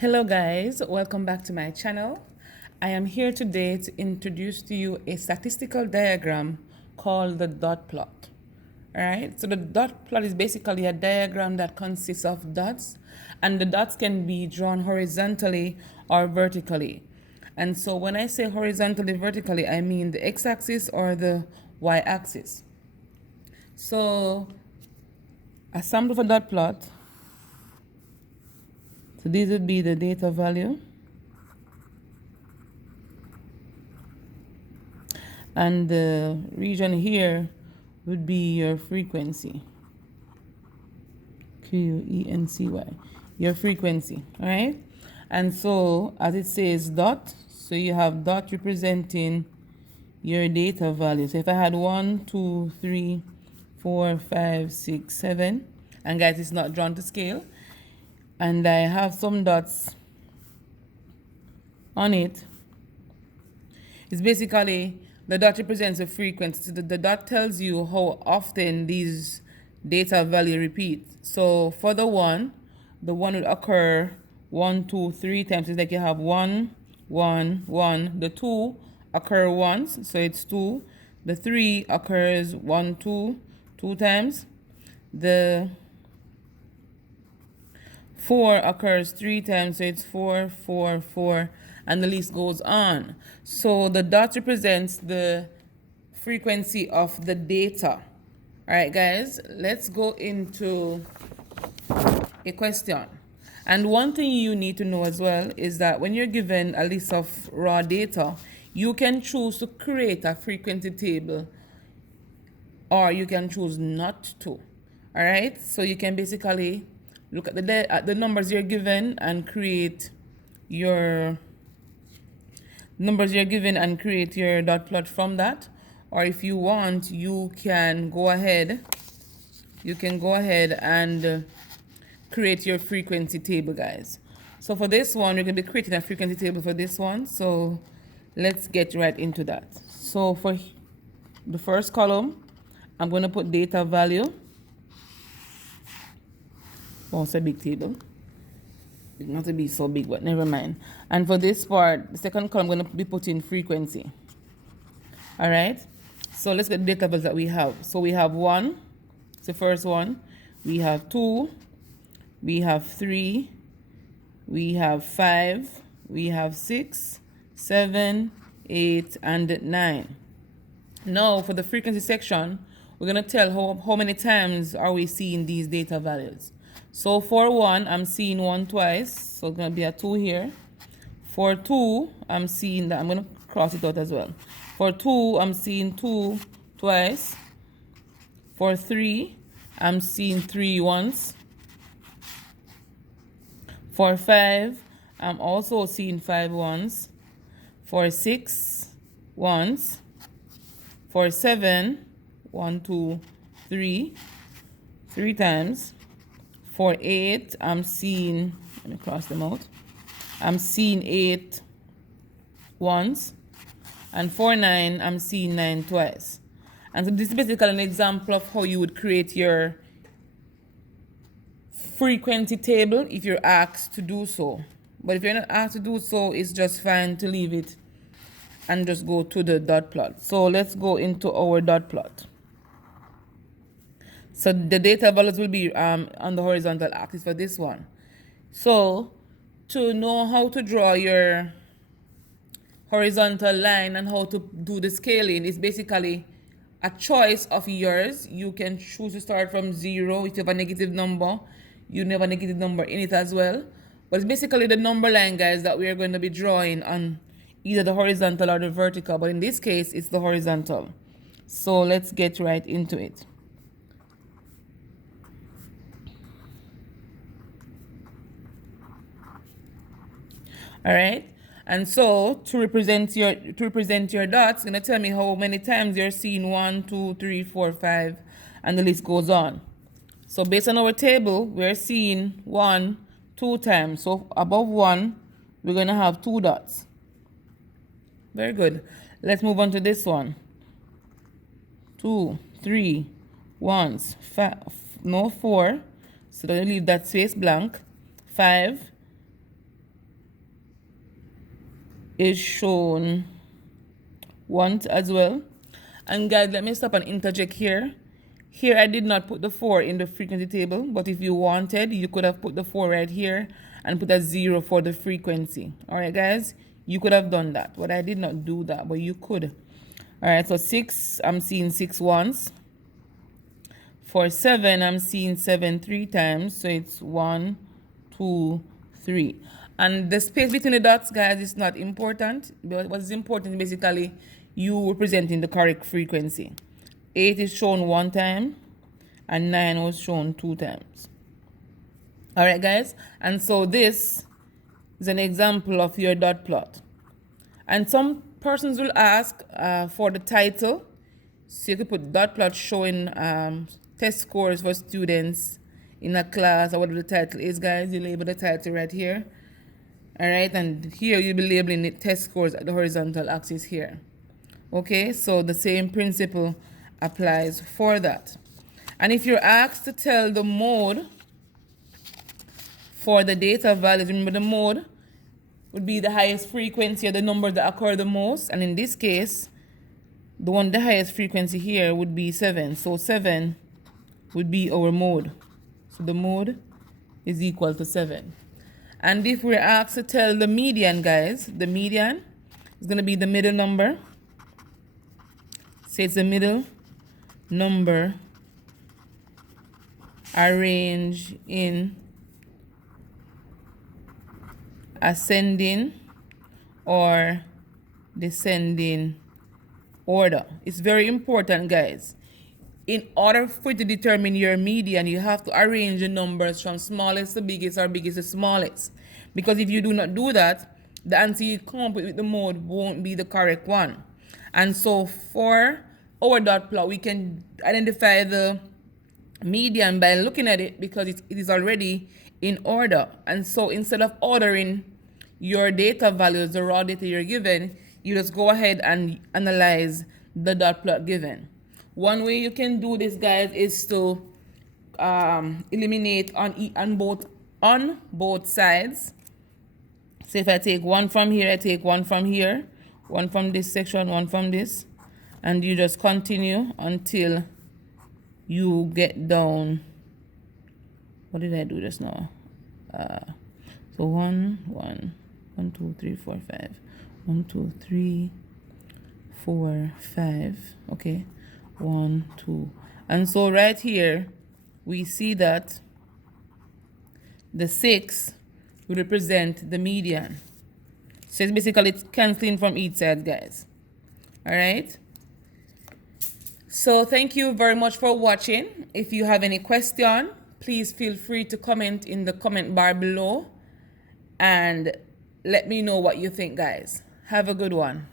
Hello guys, welcome back to my channel. I am here today to introduce to you a statistical diagram called the dot plot. Alright, so the dot plot is basically a diagram that consists of dots, and the dots can be drawn horizontally or vertically. And so when I say horizontally, vertically, I mean the x-axis or the y-axis. So a sample for dot plot. So these would be the data value. And the region here would be your frequency. Quency, your frequency, all right? And so as it says dot, so you have dot representing your data value. So if I had 1, 2, 3, 4, 5, 6, 7, and guys, it's not drawn to scale, and I have some dots on it, it's basically the dot represents a frequency. So the dot tells you how often these data value repeat. So for the one would occur 1, 2, 3 times. It's like you have 1, 1, 1. The 2 occur once, so it's 2. The 3 occurs 1, 2 times. The 4 occurs 3 times, so it's 4, 4, 4, and the list goes on. So the dot represents the frequency of the data. All right, guys, let's go into a question. And one thing you need to know as well is that when you're given a list of raw data, you can choose to create a frequency table, or you can choose not to. All right, so you can basically look at the numbers you're given and create your dot plot from that. Or if you want, you can go ahead and create your frequency table, guys. So for this one, we're going to be creating a frequency table for this one. So let's get right into that. So for the first column, I'm going to put data value. Oh, it's a big table. It's not to be so big, but never mind. And for this part, the second column, I'm going to be putting frequency. All right. So let's get the data values that we have. So we have 1. It's the first one. We have 2. We have 3. We have 5. We have 6, 7, 8, and 9. Now for the frequency section, we're going to tell how many times are we seeing these data values. So for 1, I'm seeing 1 twice, so it's going to be a 2 here. For 2, I'm seeing that. I'm going to cross it out as well. For 2, I'm seeing 2 twice. For 3, I'm seeing 3 once. For 5, I'm also seeing 5 once. For 6, once. For 7, 1, 2, 3, 3 times. For 8, I'm seeing, let me cross them out. I'm seeing 8 once. And for 9, I'm seeing 9 twice. And so this is basically an example of how you would create your frequency table if you're asked to do so. But if you're not asked to do so, it's just fine to leave it and just go to the dot plot. So let's go into our dot plot. So the data values will be on the horizontal axis for this one. So to know how to draw your horizontal line and how to do the scaling is basically a choice of yours. You can choose to start from 0. If you have a negative number, you have a negative number in it as well. But it's basically the number line, guys, that we are going to be drawing on either the horizontal or the vertical. But in this case, it's the horizontal. So let's get right into it. All right, and so to represent your dots, it's gonna tell me how many times you're seeing 1, 2, 3, 4, 5, and the list goes on. So based on our table, we're seeing 1, 2 times. So above 1, we're gonna have 2 dots. Very good. Let's move on to this one. 2, 3, once, 5, no 4. So then leave that space blank. 5, is shown 1 as well. And guys, let me stop and interject here. Here I did not put the 4 in the frequency table, but if you wanted, you could have put the 4 right here and put a 0 for the frequency. All right, guys, you could have done that, but I did not do that, but you could. All right, so 6, I'm seeing 6 once. For 7, I'm seeing 7 3 times, so it's 1, 2, 3. And the space between the dots, guys, is not important. But what's important is basically you representing the correct frequency. 8 is shown 1 time, and 9 was shown 2 times. All right, guys, and so this is an example of your dot plot. And some persons will ask for the title, so you could put dot plot showing test scores for students in a class, or whatever the title is, guys. You label the title right here. All right, and here you'll be labeling the test scores at the horizontal axis here. Okay, so the same principle applies for that. And if you're asked to tell the mode for the data values, remember the mode would be the highest frequency or the number that occur the most. And in this case, the highest frequency here would be 7. So 7 would be our mode. So the mode is equal to 7. And if we're asked to tell the median, guys, the median is going to be the middle number. Say it's the middle number arranged in ascending or descending order. It's very important, guys. In order for you to determine your median, you have to arrange the numbers from smallest to biggest or biggest to smallest. Because if you do not do that, the answer you come up with the mode won't be the correct one. And so for our dot plot, we can identify the median by looking at it because it is already in order. And so instead of ordering your data values, the raw data you're given, you just go ahead and analyze the dot plot given. One way you can do this, guys, is to eliminate on both sides. So if I take one from here, I take one from here, one from this section, one from this, and you just continue until you get down. What did I do just now? So 1, 2, 3, 4, 5. 1, 2, 3, 4, 5. Okay. 1, 2. And so right here, we see that the 6 will represent the median. So it's basically it's canceling from each side, guys. All right. So thank you very much for watching. If you have any question, please feel free to comment in the comment bar below and let me know what you think, guys. Have a good one.